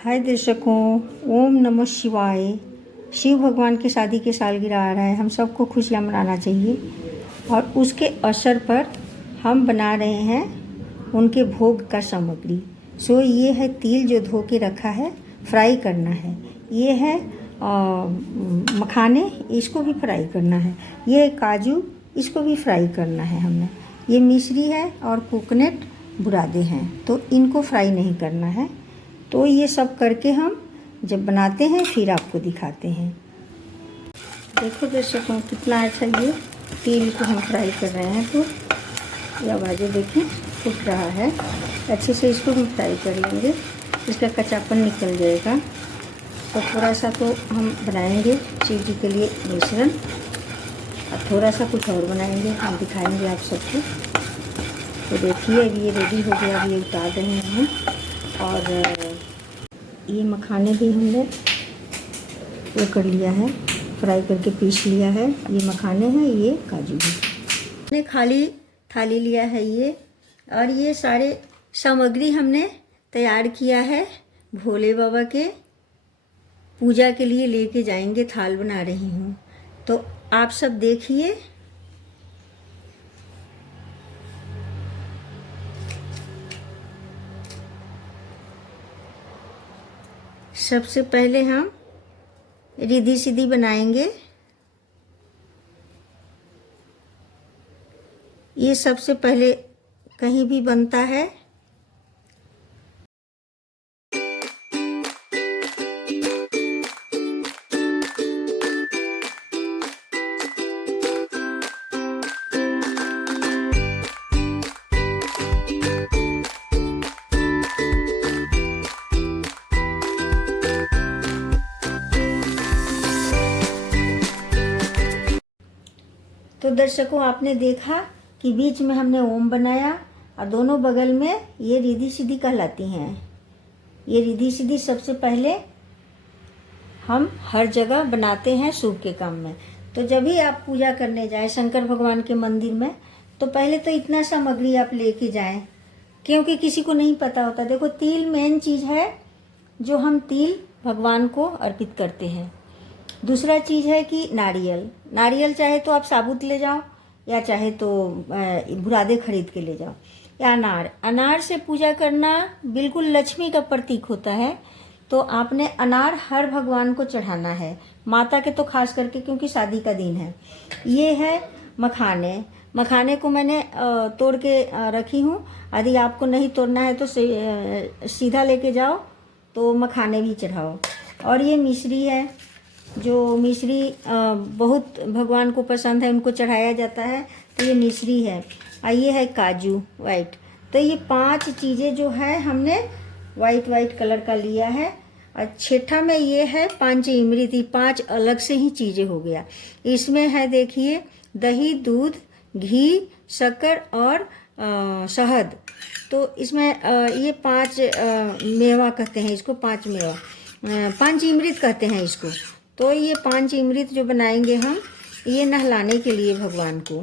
हाय दर्शकों, ओम नमः शिवाय। शिव भगवान की शादी की सालगिरह आ रहा है। हम सबको खुशियाँ मनाना चाहिए और उसके अवसर पर हम बना रहे हैं उनके भोग का सामग्री। ये है तिल जो धो के रखा है, फ्राई करना है। ये है मखाने, इसको भी फ्राई करना है। ये है काजू, इसको भी फ्राई करना है हमने। ये मिश्री है और कोकोनट बुरादे हैं, तो इनको फ्राई नहीं करना है। तो ये सब करके हम जब बनाते हैं फिर आपको दिखाते हैं। देखो दर्शकों, कितना अच्छा ये तिल को हम फ्राई कर रहे हैं। तो ये आवाज़ें देखिए, फूट रहा है। अच्छे से इसको हम फ्राई कर लेंगे, इसका कच्चापन निकल जाएगा। तो थोड़ा सा तो हम बनाएंगे शिव जी के लिए मिश्रण, और थोड़ा सा कुछ और बनाएंगे, हम दिखाएंगे आप सबको। तो देखिए अभी ये रेडी हो गया, अभी ये उतार रहे हैं। और ये मखाने भी हमने वो कर लिया है, फ्राई करके पीस लिया है। ये मखाने हैं, ये काजू भी। हमने खाली थाली लिया है ये, और ये सारे सामग्री हमने तैयार किया है। भोले बाबा के पूजा के लिए लेके जाएंगे, थाल बना रही हूँ। तो आप सब देखिए। सबसे पहले हम रिद्धि सिद्धि बनाएंगे। ये सबसे पहले कहीं भी बनता है। तो दर्शकों, आपने देखा कि बीच में हमने ओम बनाया और दोनों बगल में ये रिद्धि सिद्धि कहलाती हैं। ये रिद्धि सिद्धि सबसे पहले हम हर जगह बनाते हैं शुभ के काम में। तो जब भी आप पूजा करने जाएं शंकर भगवान के मंदिर में, तो पहले तो इतना सामग्री आप लेके जाएं, क्योंकि किसी को नहीं पता होता। देखो, तिल मेन चीज़ है जो हम तिल भगवान को अर्पित करते हैं। दूसरा चीज़ है कि नारियल चाहे तो आप साबुत ले जाओ, या चाहे तो बुरादे खरीद के ले जाओ। या अनार से पूजा करना बिल्कुल लक्ष्मी का प्रतीक होता है। तो आपने अनार हर भगवान को चढ़ाना है, माता के तो खास करके, क्योंकि शादी का दिन है। ये है मखाने को मैंने तोड़ के रखी हूँ। यदि आपको नहीं तोड़ना है तो सीधा लेके जाओ, तो मखाने भी चढ़ाओ। और ये मिश्री है, जो मिश्री बहुत भगवान को पसंद है, उनको चढ़ाया जाता है। तो ये मिश्री है। और ये है काजू वाइट। तो ये 5 चीज़ें जो है हमने वाइट कलर का लिया है। और छठा में ये है पंचामृत। 5 अलग से ही चीज़ें हो गया। इसमें है देखिए दही, दूध, घी, शक्कर और शहद। तो इसमें ये 5 मेवा कहते हैं इसको, 5 मेवा, पंचामृत कहते हैं इसको। तो ये 5 अमृत जो बनाएंगे हम, ये नहलाने के लिए भगवान को।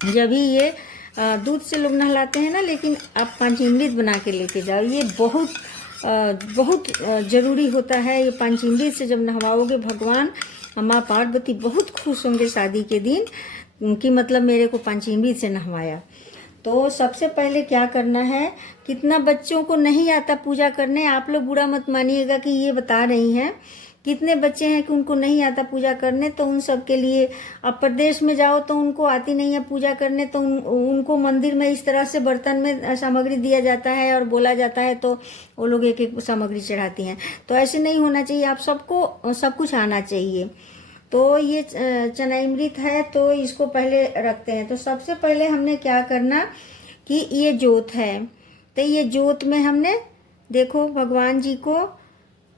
जब भी ये दूध से लोग नहलाते हैं ना, लेकिन आप 5 अमृत बना के लेके जाओ। ये बहुत ज़रूरी होता है। ये 5 अमृत से जब नहवाओगे भगवान, माँ पार्वती बहुत खुश होंगे शादी के दिन, कि मतलब मेरे को 5 अमृत से नहवाया। तो सबसे पहले क्या करना है, कितना बच्चों को नहीं आता पूजा करने, आप लोग बुरा मत मानिएगा कि ये बता रही हैं। कितने बच्चे हैं कि उनको नहीं आता पूजा करने, तो उन सब के लिए, अब प्रदेश में जाओ तो उनको आती नहीं है पूजा करने, तो उनको मंदिर में इस तरह से बर्तन में सामग्री दिया जाता है और बोला जाता है, तो वो लोग एक एक सामग्री चढ़ाती हैं। तो ऐसे नहीं होना चाहिए, आप सबको सब कुछ आना चाहिए। तो ये चनामृत है, तो इसको पहले रखते हैं। तो सबसे पहले हमने क्या करना कि ये जोत है, तो ये जोत में हमने, देखो भगवान जी को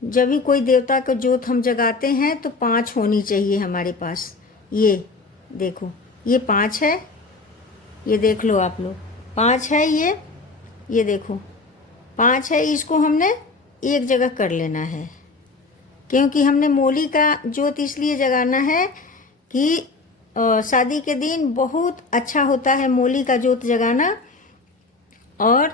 जब भी कोई देवता को जोत हम जगाते हैं तो 5 होनी चाहिए हमारे पास। ये देखो, ये 5 है, ये देख लो आप लोग, 5 है ये देखो 5 है। इसको हमने एक जगह कर लेना है, क्योंकि हमने मोली का जोत इसलिए जगाना है कि शादी के दिन बहुत अच्छा होता है मोली का जोत जगाना। और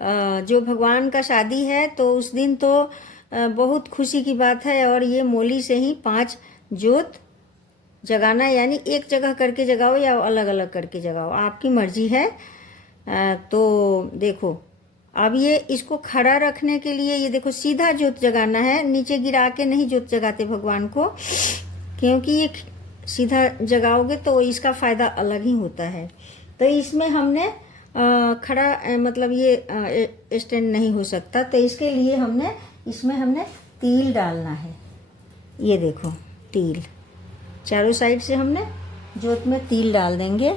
जो भगवान का शादी है तो उस दिन तो बहुत खुशी की बात है। और ये मोली से ही 5 जोत जगाना, यानी एक जगह करके जगाओ या अलग अलग करके जगाओ, आपकी मर्जी है। तो देखो अब ये इसको खड़ा रखने के लिए ये देखो सीधा जोत जगाना है, नीचे गिरा के नहीं जोत जगाते भगवान को, क्योंकि ये सीधा जगाओगे तो इसका फ़ायदा अलग ही होता है। तो इसमें हमने खड़ा मतलब ये स्टैंड नहीं हो सकता, तो इसके लिए इसमें हमने तिल डालना है। ये देखो तिल, चारों साइड से हमने जोत में तिल डाल देंगे।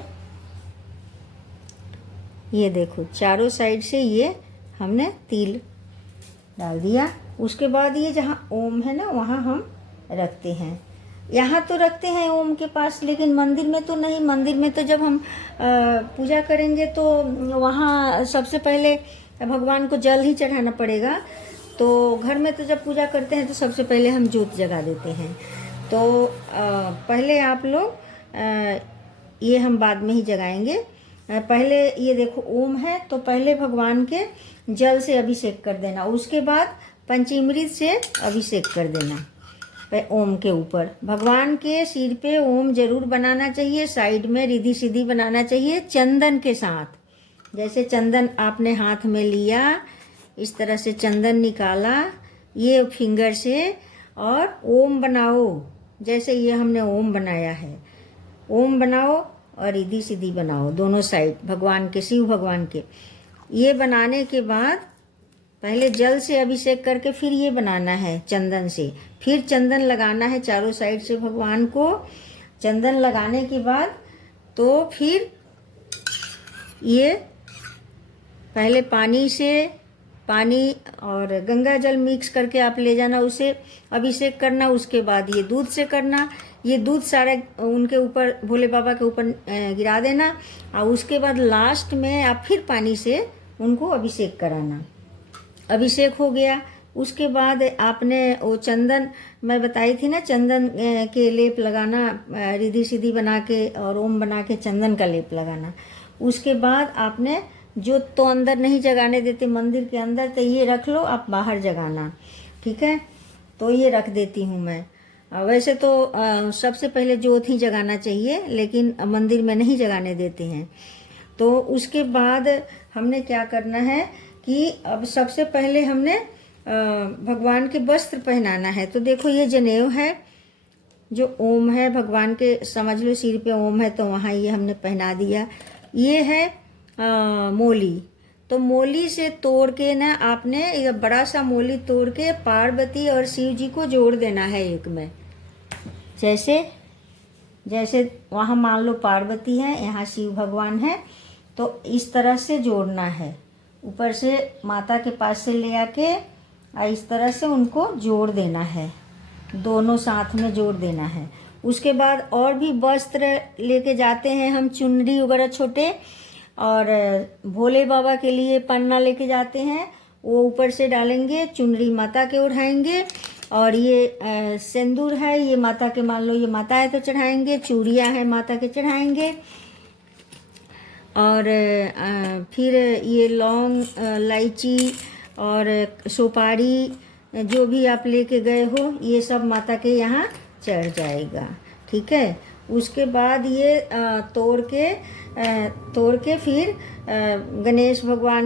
ये देखो चारों साइड से ये हमने तिल डाल दिया। उसके बाद ये जहाँ ओम है ना वहाँ हम रखते हैं, यहाँ तो रखते हैं ओम के पास, लेकिन मंदिर में तो नहीं। मंदिर में तो जब हम पूजा करेंगे तो वहाँ सबसे पहले भगवान को जल ही चढ़ाना पड़ेगा। तो घर में तो जब पूजा करते हैं तो सबसे पहले हम जोत जगा देते हैं। तो पहले आप लोग ये हम बाद में ही जगाएंगे। पहले ये देखो ओम है तो पहले भगवान के जल से अभिषेक कर देना, उसके बाद पंचामृत से अभिषेक कर देना ओम के ऊपर। भगवान के सिर पे ओम जरूर बनाना चाहिए, साइड में रिद्धि सिद्धि बनाना चाहिए चंदन के साथ। जैसे चंदन आपने हाथ में लिया, इस तरह से चंदन निकाला ये फिंगर से, और ओम बनाओ जैसे ये हमने ओम बनाया है। ओम बनाओ और रिद्धि सिद्धि बनाओ दोनों साइड भगवान के, शिव भगवान के। ये बनाने के बाद पहले जल से अभिषेक करके फिर ये बनाना है चंदन से, फिर चंदन लगाना है चारों साइड से भगवान को। चंदन लगाने के बाद तो फिर ये पहले पानी और गंगा जल मिक्स करके आप ले जाना, उसे अभिषेक करना। उसके बाद ये दूध से करना, ये दूध सारा उनके ऊपर, भोले बाबा के ऊपर गिरा देना। और उसके बाद लास्ट में आप फिर पानी से उनको अभिषेक कराना। अभिषेक हो गया, उसके बाद आपने वो चंदन मैं बताई थी ना, चंदन के लेप लगाना, रिद्धि सिद्धि बना के और ओम बना के चंदन का लेप लगाना। उसके बाद आपने जो तो अंदर नहीं जगाने देते मंदिर के अंदर, तो ये रख लो, आप बाहर जगाना, ठीक है। तो ये रख देती हूँ मैं। वैसे तो सबसे पहले जोत ही जगाना चाहिए, लेकिन मंदिर में नहीं जगाने देते हैं। तो उसके बाद हमने क्या करना है कि अब सबसे पहले हमने भगवान के वस्त्र पहनाना है। तो देखो ये जनेऊ है, जो ओम है भगवान के, समझ लो सिर पे ओम है तो वहाँ ये हमने पहना दिया। ये है मोली। तो मोली से तोड़ के ना आपने बड़ा सा मोली तोड़ के पार्वती और शिव जी को जोड़ देना है एक में। जैसे वहाँ मान लो पार्वती है, यहाँ शिव भगवान है, तो इस तरह से जोड़ना है। ऊपर से माता के पास से ले आके इस तरह से उनको जोड़ देना है, दोनों साथ में जोड़ देना है। उसके बाद और भी वस्त्र लेके जाते हैं हम, चुनरी वगैरह छोटे, और भोले बाबा के लिए पन्ना लेके जाते हैं, वो ऊपर से डालेंगे, चुनरी माता के ओढ़ाएंगे। और ये सिंदूर है, ये माता के, मान लो ये माता है तो चढ़ाएंगे, चूड़ियाँ हैं माता के चढ़ाएंगे। और फिर ये लौंग, इलायची और सुपारी जो भी आप लेके गए हो, ये सब माता के यहाँ चढ़ जाएगा, ठीक है। उसके बाद ये तोड़ के फिर गणेश भगवान